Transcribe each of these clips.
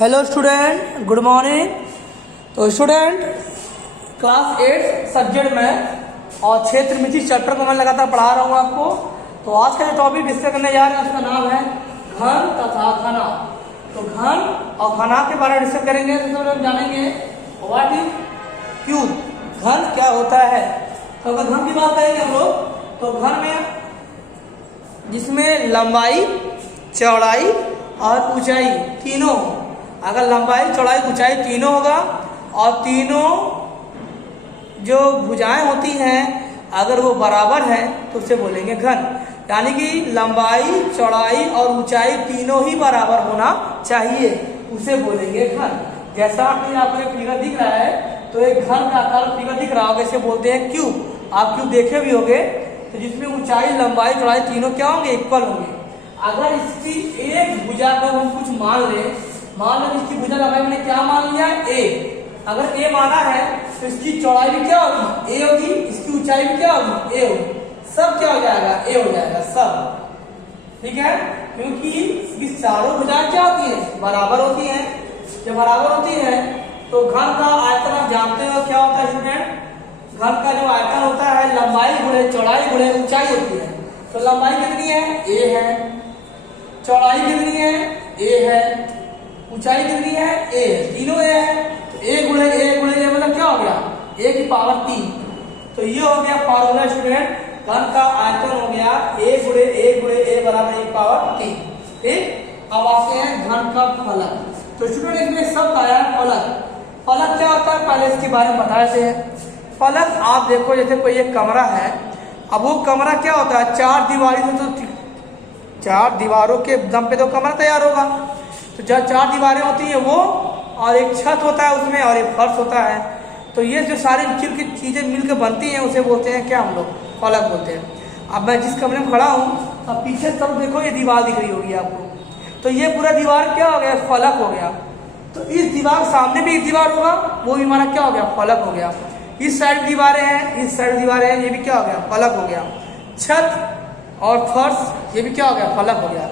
Hello student, good morning. तो student, class 8 subject में और क्षेत्र मिति चैप्टर को मैं लगातार पढ़ा रहा हूँ आपको। तो आज का जो टॉपिक डिस्कस करने जा रहे हैं उसका नाम है घन तथा घनाभ। तो घन और घनाभ के बारे में डिस्कस करेंगे। तो हम जानेंगे व्हाट इज क्यूब, घन क्या होता है। तो अगर घन की बात करेंगे हम लोग, तो घन में जिसमें लंबाई, चौड़ाई और ऊंचाई तीनों, अगर लंबाई, चौड़ाई, ऊंचाई तीनों होगा और तीनों जो भुजाएं होती हैं अगर वो बराबर है तो उसे बोलेंगे घन। यानी कि लंबाई, चौड़ाई और ऊंचाई तीनों ही बराबर होना चाहिए, उसे बोलेंगे घन। जैसा कि आपको एक फिगर दिख रहा है, तो एक घन का आकार फिगर दिख रहा होगा, इसे बोलते हैं क्यूब। आप क्यूब देखे भी होंगे, तो जिसमें ऊंचाई, लंबाई, चौड़ाई तीनों क्या होंगे, इक्वल होंगे। अगर इसकी एक भुजा को हम कुछ मान लें इसकी भुजा लंबाई मैंने क्या मान लिया, ए। अगर ए माना है तो इसकी चौड़ाई भी क्या होगी, ए होगी, इसकी ऊंचाई भी क्या होगी, ए होगी। सब क्या हो जाएगा, ए हो जाएगा सब। ठीक है, क्योंकि इसकी चारों भुजाएं क्या होती है, बराबर होती हैं। जब बराबर होती है तो घन का आयतन आप जानते हो क्या होता है स्टूडेंट। घन का जो आयतन होता है लंबाई गुणे चौड़ाई गुणे ऊंचाई होती है। तो लंबाई कितनी है, ए है। चौड़ाई कितनी है, ए है। ऊंचाई कितनी है, ए है। तीनों ए है, तो ए गुणे ए मतलब क्या हो गया, ए की पावर 3। तो ये हो गया फॉर्मूला स्टूडेंट। घन का आयतन हो गया ए गुणे ए बराबर ए की पावर 3। ठीक, अब आते हैं घन का फलक। तो स्टूडेंट इसमें शब्द आया फलक। फलक क्या होता है पहले इसके बारे में बताते हैं। फलक आप देखो, जैसे कोई एक कमरा है, अब वो कमरा क्या होता है, चार दीवारी से, तो चार दीवारों के दम पे तो कमरा तैयार होगा। तो जब चार दीवारें होती हैं वो, और एक छत होता है उसमें, और एक फर्श होता है। तो ये जो सारी चीजें मिलकर बनती हैं उसे बोलते हैं क्या, हम लोग फलक बोलते हैं। अब मैं जिस कमरे में खड़ा हूँ, अब पीछे सब देखो ये दीवार दिख रही होगी आपको, तो ये पूरा दीवार क्या हो गया, फलक हो गया। तो इस दीवार सामने भी एक दीवार होगा, वो भी हमारा क्या हो गया, फलक हो गया। इस साइड दीवारें हैं, इस साइड दीवारें हैं, ये भी क्या हो गया, फलक हो गया। छत और फर्श ये भी क्या हो गया, फलक हो गया।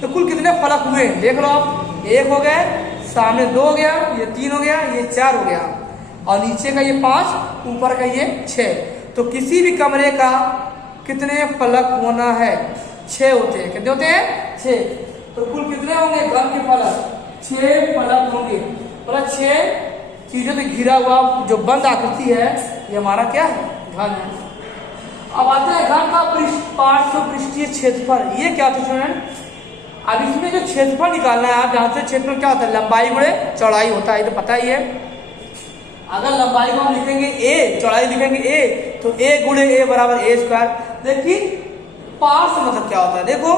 तो कुल कितने फलक हुए देख लो आप, एक हो गए, सामने 2 हो गया, ये 3 हो गया, ये 4 हो गया, और नीचे का ये 5, ऊपर का ये 6। तो किसी भी कमरे का कितने फलक होना है, 6 होते हैं। कितने होते हैं, 6। तो कुल कितने होंगे घन के फलक, 6 फलक होंगे। मतलब 6 चीजों से घिरा हुआ जो बंद आकृति है, ये हमारा क्या है, घन है। अब आता है घन का पार्श्व पृष्ठीय क्षेत्रफल। ये क्या होता है स्टूडेंट, अब इसमें जो क्षेत्रफल निकालना है, आप जानते हैं क्षेत्रफल क्या होता है, लंबाई गुणे चौड़ाई होता है, ये तो पता ही है। अगर लंबाई को हम लिखेंगे ए, चौड़ाई लिखेंगे ए, तो ए गुणे ए बराबर ए स्क्वायर। लेकिन पार्श्व मतलब क्या होता है, देखो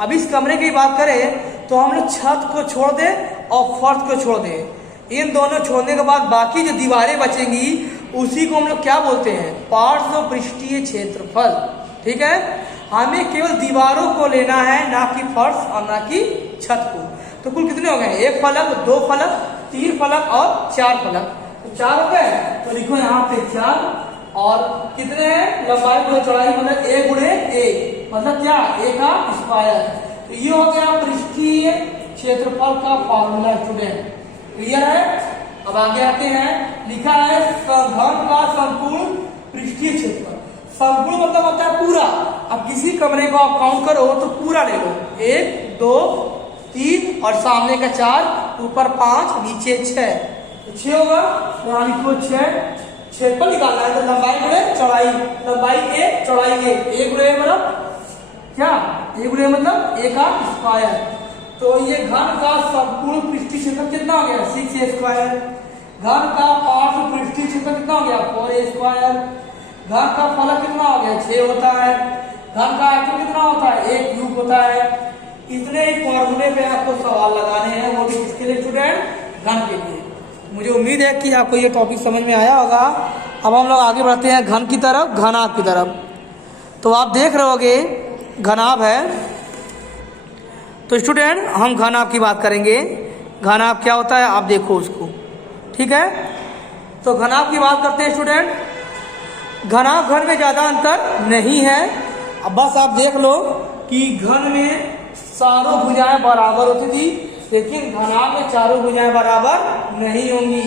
अब इस कमरे की बात करें तो हम लोग छत को छोड़ दें और फर्श को छोड़ दें। इन दोनों छोड़ने के बाद बाकी जो दीवारें बचेंगी उसी को हम लोग क्या बोलते हैं, पार्श्व पृष्ठीय क्षेत्रफल। ठीक है, हमें केवल दीवारों को लेना है, ना कि फर्श और ना कि छत को। तो कुल कितने हो गए, 1 फलक, 2 फलक, 3 फलक और 4 फलक। तो 4 हो गए, तो लिखो यहाँ पे 4। और कितने हैं, लंबाई गुणे चौड़ाई मतलब ए गुणे ए, मतलब क्या, ए का स्क्वायर। तो ये हो गया पृष्ठीय क्षेत्रफल का फॉर्मूला स्टूडेंट। क्लियर है। अब आगे आते हैं, लिखा है घन का संपूर्ण पृष्ठीय क्षेत्रफल। संपूर्ण मतलब होता है पूरा। अब किसी कमरे को आप काउंट करो तो पूरा ले लो, 1 2 3 और सामने का 4, ऊपर 5, नीचे 6, तो 6 होगा। यहाँ लिखो 6। क्षेत्रफल निकालना है तो लंबाई गुणे चौड़ाई, लंबाई ए चौड़ाई ए गुणे मतलब क्या, ए गुणे मतलब ए का स्क्वायर। तो ये घन का संपूर्ण पृष्ठीय क्षेत्रफल कितना हो गया, 6a स्क्वायर। घन का पार्श्व पृष्ठीय क्षेत्रफल कितना हो गया, 4a स्क्वायर। घन का फलक कितना हो गया, 6 होता है। घन का आयतन कितना होता है, 1 क्यूब होता है। इतने ही फॉर्मूले पे आपको सवाल लगाने हैं, वो भी किसके लिए स्टूडेंट, घन के लिए। मुझे उम्मीद है कि आपको ये टॉपिक समझ में आया होगा। अब हम लोग आगे बढ़ते हैं घन की तरफ, घनाभ की तरफ। तो आप देख रहे होगे घनाभ है। तो स्टूडेंट हम घनाभ की बात करेंगे। घनाभ क्या होता है आप देखो उसको, ठीक है। तो घनाभ की बात करते हैं स्टूडेंट। घनाभ घन में ज्यादा अंतर नहीं है। अब बस आप देख लो कि घन में चारों भुजाएं बराबर होती थी, लेकिन घनाभ में चारों भुजाएं बराबर नहीं होंगी।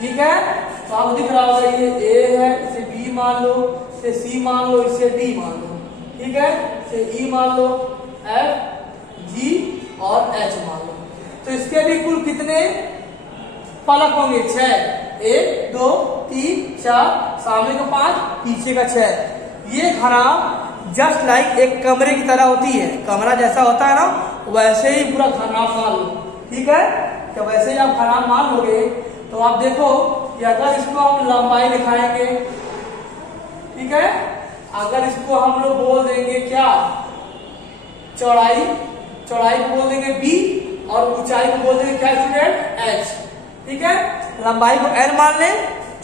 ठीक है, तो आपको दिख रहा होगा ये ए है, इसे बी मान लो, इसे सी मान लो, इसे डी मान लो। ठीक है, इसे ई मान लो, एफ जी और एच मान लो। तो इसके भी कुल कितने फलक होंगे? 6। 1 2 3 4, सामने का 5, पीछे का 6। ये घनाभ जस्ट लाइक एक कमरे की तरह होती है। कमरा जैसा होता है ना, वैसे ही पूरा घनाभ मान लो। ठीक है, तो वैसे ही आप घनाभ मान लोगे तो आप देखो कि अगर इसको हम लंबाई दिखाएंगे, ठीक है, अगर इसको हम लोग बोल देंगे क्या, चौड़ाई, चौड़ाई को बोल देंगे बी और ऊंचाई को बोल देंगे क्या स्टूडेंट? एच। ठीक है, लंबाई को एल मान ले,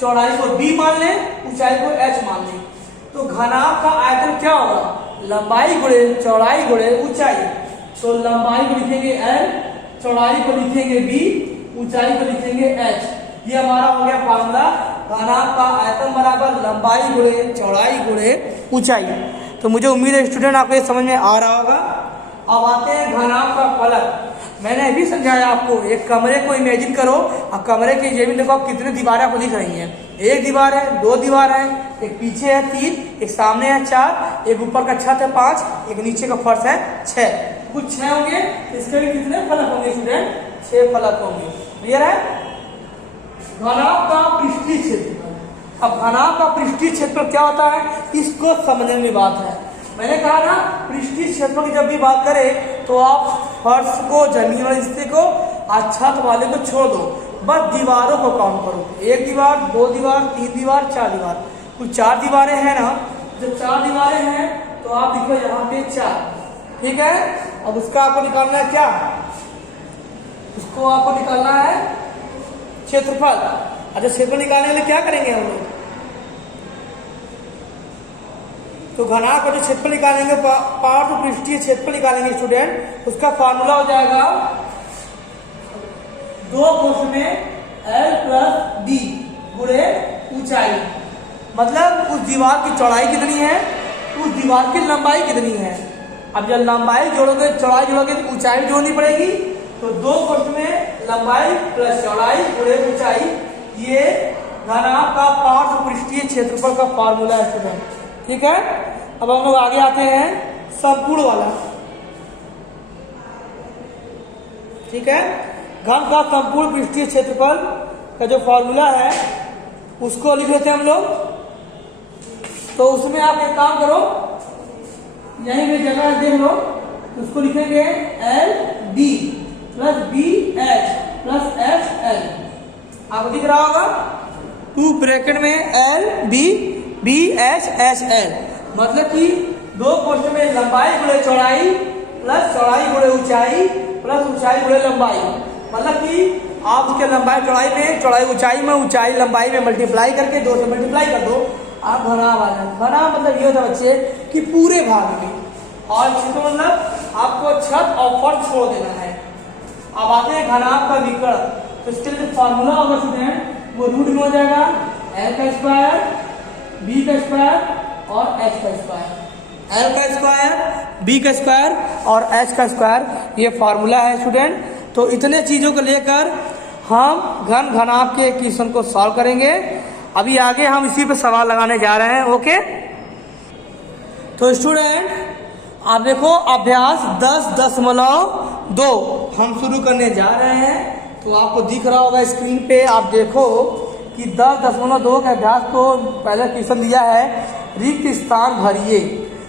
चौड़ाई को बी मान ले, ऊंचाई को एच मान ले। तो घनाभ का आयतन क्या होगा? लंबाई गुणे चौड़ाई गुणे ऊंचाई। तो लंबाई को लिखेंगे एल, चौड़ाई को लिखेंगे बी, ऊंचाई को लिखेंगे एच। ये हमारा हो गया फार्मूला। घनाभ का आयतन बराबर लंबाई गुणे चौड़ाई गुणे ऊंचाई। तो मुझे उम्मीद है स्टूडेंट आपको ये समझ में आ रहा होगा। अब आते हैं घनाभ का फलक। मैंने अभी समझाया आपको, एक कमरे को इमेजिन करो। अब कमरे के ये भी देखो आप कितनी दीवारें आपको दिख रही हैं। एक दीवार है, 2 दीवार है, एक पीछे है 3, एक सामने है 4, एक ऊपर का छत है 5, एक नीचे का फर्श है 6। कुछ 6 होंगे। इसके भी कितने फलक होंगे स्टूडेंट? 6 फलक होंगे। क्लियर है? घनाभ का पृष्ठीय क्षेत्रफल। अब घनाभ का पृष्ठीय क्षेत्रफल क्या होता है, इसको समझने में बात है। मैंने कहा ना, पृष्ठीय क्षेत्रफल की जब भी बात करें तो आप फर्श को, जमीन वाले हिस्से को, छत वाले को छोड़ दो, बस दीवारों को काउंट करो। 1 दीवार, 2 दीवार, 3 दीवार, 4 दीवार। कुछ 4 दीवारें हैं ना, जब 4 दीवारें हैं तो आप देखो यहाँ पे 4। ठीक है, अब उसका आपको निकालना है क्या, उसको आपको निकालना है क्षेत्रफल। अच्छा, क्षेत्रफल निकालने के लिए क्या करेंगे हम लोग? तो घनाभ का जो क्षेत्रफल निकालेंगे, पार्श्व पृष्ठीय क्षेत्रफल निकालेंगे स्टूडेंट, उसका फार्मूला हो जाएगा 2 कोश में L + B गुणे ऊंचाई। मतलब उस दीवार की चौड़ाई कितनी है, उस दीवार की लंबाई कितनी है। अब जब लंबाई जोड़ोगे, चौड़ाई जोड़ोगे तो ऊंचाई जोड़नी पड़ेगी। तो 2 कोश में लंबाई प्लस चौड़ाई गुणे ऊंचाई, ये घनाभ का पार्श्व पृष्ठीय क्षेत्रफल का फार्मूला है स्टूडेंट। ठीक है, अब हम लोग आगे आते हैं संपूर्ण वाला। ठीक है, घन का संपूर्ण पृष्ठीय क्षेत्रफल का जो फॉर्मूला है उसको लिख लेते हैं हम लोग। तो उसमें आप एक काम करो, यहीं पे जगह देख लो, उसको लिखेंगे L B plus B H plus H L. आपको दिख रहा होगा 2 ब्रैकेट में L B B H H L. मतलब कि 2 कोष्ठ में लंबाई गुणे चौड़ाई प्लस चौड़ाई गुणे ऊंचाई प्लस ऊंचाई गुणे लंबाई। मतलब कि आप उसके लंबाई चौड़ाई में, चौड़ाई ऊंचाई में, ऊंचाई लंबाई में मल्टीप्लाई करके 2 से मल्टीप्लाई कर दो, आप घनाभ आ जाए। घनाभ मतलब ये होता है बच्चे कि पूरे भाग में, और इसको मतलब आपको छत और फर्श छोड़ देना है। अब आते हैं घनाभ का विकर्ण। तो इसके लिए फॉर्मूला होगा स्टूडेंट, वो रूट में हो जाएगा एल का स्क्वायर, बी का स्क्वायर और एच का स्क्वायर। एल का स्क्वायर, बी का स्क्वायर और एच का स्क्वायर, ये फॉर्मूला है स्टूडेंट। तो इतने चीजों को लेकर हम घनाभ के क्वेश्चन को सॉल्व करेंगे। अभी आगे हम इसी पे सवाल लगाने जा रहे हैं। ओके, तो स्टूडेंट आप देखो, अभ्यास 10.2 हम शुरू करने जा रहे हैं। तो आपको दिख रहा होगा स्क्रीन पे, आप देखो कि 10.2 के अभ्यास को पहले क्वेश्चन दिया है, रिक्त स्थान भरिए।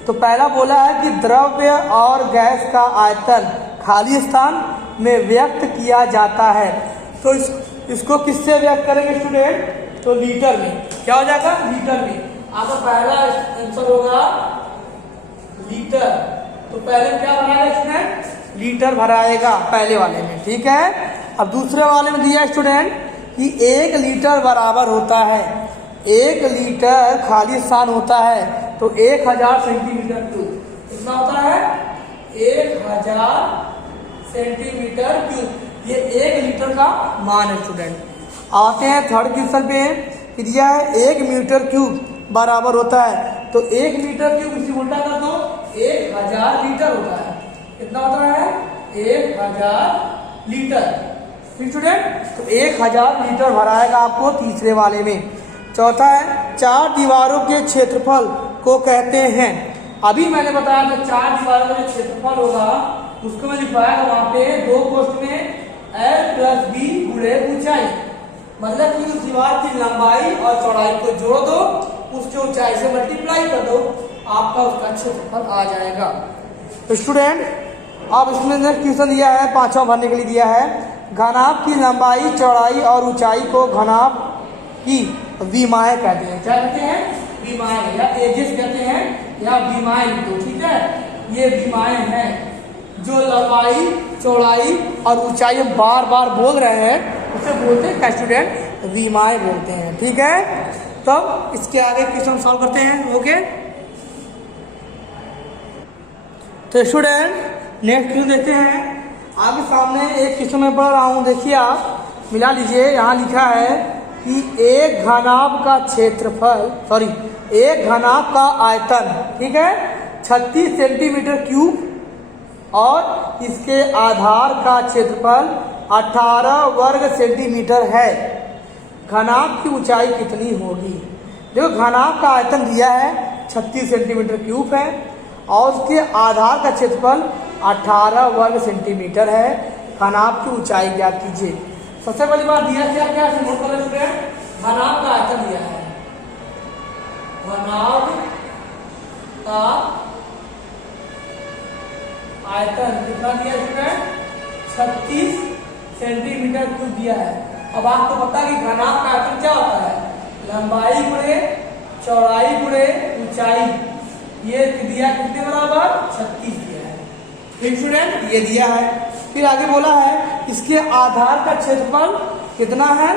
तो पहला बोला है कि द्रव्य और गैस का आयतन खाली स्थान में व्यक्त किया जाता है। तो इसको किससे व्यक्त करेंगे स्टूडेंट? तो लीटर में। क्या हो जाएगा? लीटर में। आपका पहला आंसर होगा लीटर। तो पहले क्या भराएगा स्टूडेंट? लीटर भराएगा पहले वाले में। ठीक है, अब दूसरे वाले में दिया स्टूडेंट कि 1 लीटर बराबर होता है, 1 लीटर खाली स्थान होता है तो 1000 सेंटीमीटर क्यूब। कितना होता है? 1000 सेंटीमीटर क्यूब। ये 1 लीटर का मान है स्टूडेंट। आते हैं थर्ड क्वेश्चन पे, कि दिया है 1 मीटर क्यूब बराबर होता है। तो 1 मीटर क्यूब इसी उल्टा कर दो, 1000 लीटर होता है। कितना होता है? 1000 लीटर। ठीक स्टूडेंट, तो 1000 लीटर भराएगा आपको तीसरे वाले में। चौथा है 4 दीवारों के क्षेत्रफल को कहते हैं। अभी मैंने बताया था 4 दीवारों का जो क्षेत्रफल होगा उसको मैं लिखवाया वहां पे 2 कोष्ठ में L+B गुणे ऊंचाई, मतलब कि उस दीवार की लंबाई और चौड़ाई को जोड़ दो, उसके ऊंचाई से मल्टीप्लाई कर दो, आपका उसका क्षेत्रफल आ जाएगा। तो स्टूडेंट अब इसमें क्वेश्चन दिया है 5वां भरने के लिए दिया है, घनाभ की लंबाई चौड़ाई और ऊंचाई को घनाभ की विमाएं कहते हैं। क्या कहते हैं? विमाएं, या एजेस कहते हैं, या विमाएं। तो ठीक है, ये विमाएं हैं जो लंबाई चौड़ाई और ऊंचाई हम बार बार बोल रहे हैं, उसे बोलते हैं क्या स्टूडेंट? विमाएं बोलते हैं। ठीक है, तब इसके आगे क्वेश्चन सॉल्व करते हैं। ओके, तो स्टूडेंट नेक्स्ट क्वेश्चन देखते हैं। आगे सामने एक क्वेश्चन में पढ़ रहा हूँ, देखिए आप मिला लीजिए। यहाँ लिखा है कि एक घनाभ का क्षेत्रफल, एक घनाभ का आयतन, ठीक है, 36 सेंटीमीटर क्यूब और इसके आधार का क्षेत्रफल 18 वर्ग सेंटीमीटर है। घनाभ की ऊंचाई कितनी होगी? देखो घनाभ का आयतन दिया है 36 सेंटीमीटर क्यूब है और उसके आधार का क्षेत्रफल 18 वर्ग सेंटीमीटर है। घनाभ की ऊंचाई ज्ञात कीजिए। सबसे पहली बात दिया क्या नोट कर स्टूडेंट, घनाभ का आयतन दिया है। घनाभ का आयतन कितना दिया स्टूडेंट? 36 सेंटीमीटर क्यूब दिया है। अब आपको पता है कि घनाभ का आयतन क्या होता है? लंबाई गुणे चौड़ाई गुणे ऊंचाई। ये दिया कितने बराबर? 36 दिया है। ठीक स्टूडेंट, ये दिया है। फिर आगे बोला है इसके आधार का क्षेत्रफल कितना है?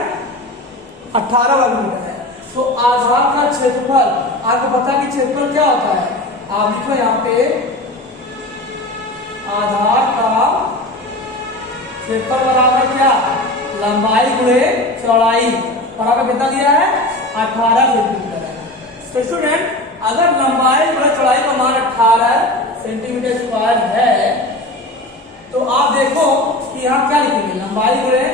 18 वर्ग मीटर है। तो आधार का क्षेत्रफल, आपको पता है कि क्षेत्रफल क्या होता है? आप लिखो यहाँ पे आधार का क्षेत्रफल बराबर क्या? लंबाई गुणे चौड़ाई बराबर कितना दिया है? 18 सेंटीमीटर है। तो स्टूडेंट अगर लंबाई गुणे चौड़ाई का मान 18 सेंटीमीटर स्क्वायर है तो आप देखो कि यहाँ क्या लिखेंगे? लंबाई गुणे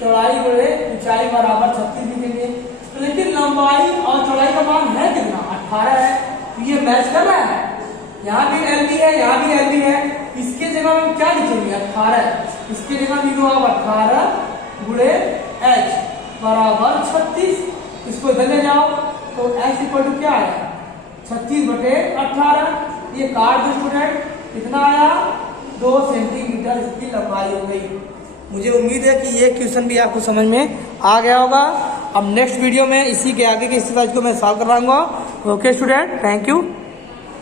चौड़ाई गुणे ऊंचाई बराबर 36 लिखेंगे। तो लेकिन लंबाई और चौड़ाई का मान है कितना? 18 है। तो ये मैच कर रहा है, यहाँ भी LB है, यहाँ भी LB है। इसके जगह हम क्या लिखेंगे? 18। इसके जगह लिखो आप 18 गुणे h बराबर 36। इसको इधर ले जाओ तो h इक्वल टू क्या आया? 36/18। ये काट दो स्टूडेंट, कितना आया? 2 सेंटीमीटर इसकी लंबाई हो गई। मुझे उम्मीद है कि ये क्वेश्चन भी आपको समझ में आ गया होगा। अब नेक्स्ट वीडियो में इसी के आगे के एक्सरसाइज को मैं सॉल्व करवाऊंगा। Okay student, thank you.